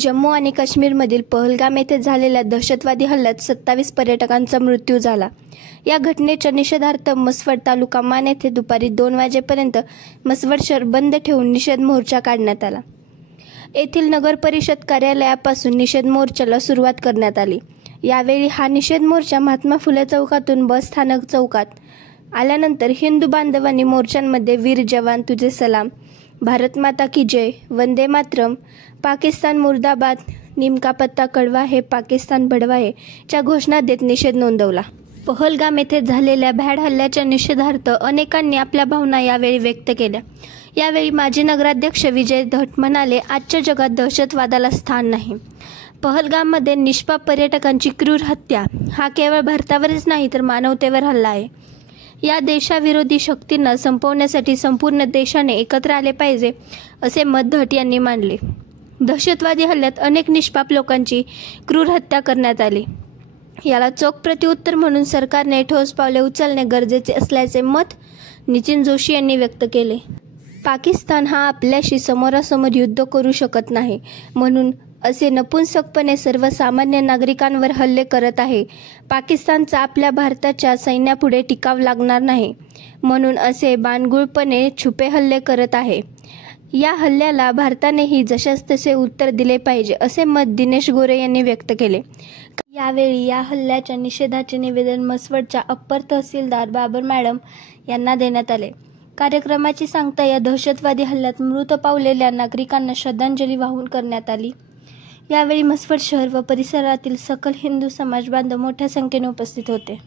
जम्मू आणि काश्मीरमधील पहलगाम येथे झालेल्या दहशतवादी हल्ल्यात 27 पर्यटकांचा मृत्यू झाला। या घटनेच्या निषेधार्थ मसवड तालुका मान येथे दुपारी 2 वाजेपर्यंत मसवड शहर बंद ठेवून निषेध मोर्चा काढण्यात आला। येथील नगर परिषद कार्यालयापासून निषेध मोर्चाला सुरुवात करण्यात आली। यावेळी हा निषेध मोर्चा महात्मा फुले चौकातून बस स्थानक चौकात आल्यानंतर हिंदू बांधवांनी मोर्चांमध्ये वीर जवान तुझे सलाम, भारत माता की जय, वंदे मातरम, पाकिस्तान मुर्दाबाद, नीम का पत्ता कड़वा है, पाकिस्तान बड़वा है च्या घोषणा देत निषेध नोंदवला। पहलगाम येथे झालेल्या भ्याड हल्ल्याच्या निषेधार्थ अनेकांनी आपल्या भावना यावेळी व्यक्त केल्या। यावेळी माजी नगराध्यक्ष विजय धट म्हणाले, आजच्या जगात दहशतवादाला स्थान नाही। पहलगाममध्ये निष्पाप पर्यटकांची क्रूर हत्या हा केवळ भारतावरच नाही तर मानवतेवर हल्ला आहे। या देशाविरोधी शक्तींना संपवण्यासाठी संपूर्ण देशाने एकत्र आले पाहिजे असे मत धट यांनी मांडले। दहशतवादी हल्ल्यात अनेक निष्पाप लोकांची क्रूर हत्या करण्यात आली। याला चोख प्रत्युत्तर म्हणून सरकारने ठोस पावले उचलणे गरजेचे असल्याचे मत नितीन जोशी यांनी व्यक्त केले। पाकिस्तान हा आपल्याशी समोरासमोर युद्ध करू शकत नाही, म्हणून असे नपुंसकपणे सर्वसामान्य नागरिकांवर हल्ले करत आहे। पाकिस्तानचा आपल्या भारताच्या सैन्यापुढे टिकाव लागणार नाही, म्हणून असे बाणगुळपणे छुपे हल्ले करत आहे। या हल्ल्याला भारतानेही जशास तसे उत्तर दिले पाहिजे असे मत दिनेश गोरे यांनी व्यक्त केले। यावेळी या हल्ल्याच्या निषेधाचे निवेदन मसवडच्या अप्पर तहसीलदार बाबर मॅडम यांना देण्यात आले। कार्यक्रमाची सांगता या दहशतवादी हल्ल्यात मृत पावलेल्या नागरिकांना श्रद्धांजली वाहून करण्यात आली। यावेळी मसवड शहर व परिसरातील सकल हिंदू समाज बांधव मोठ्या संख्येने उपस्थित होते।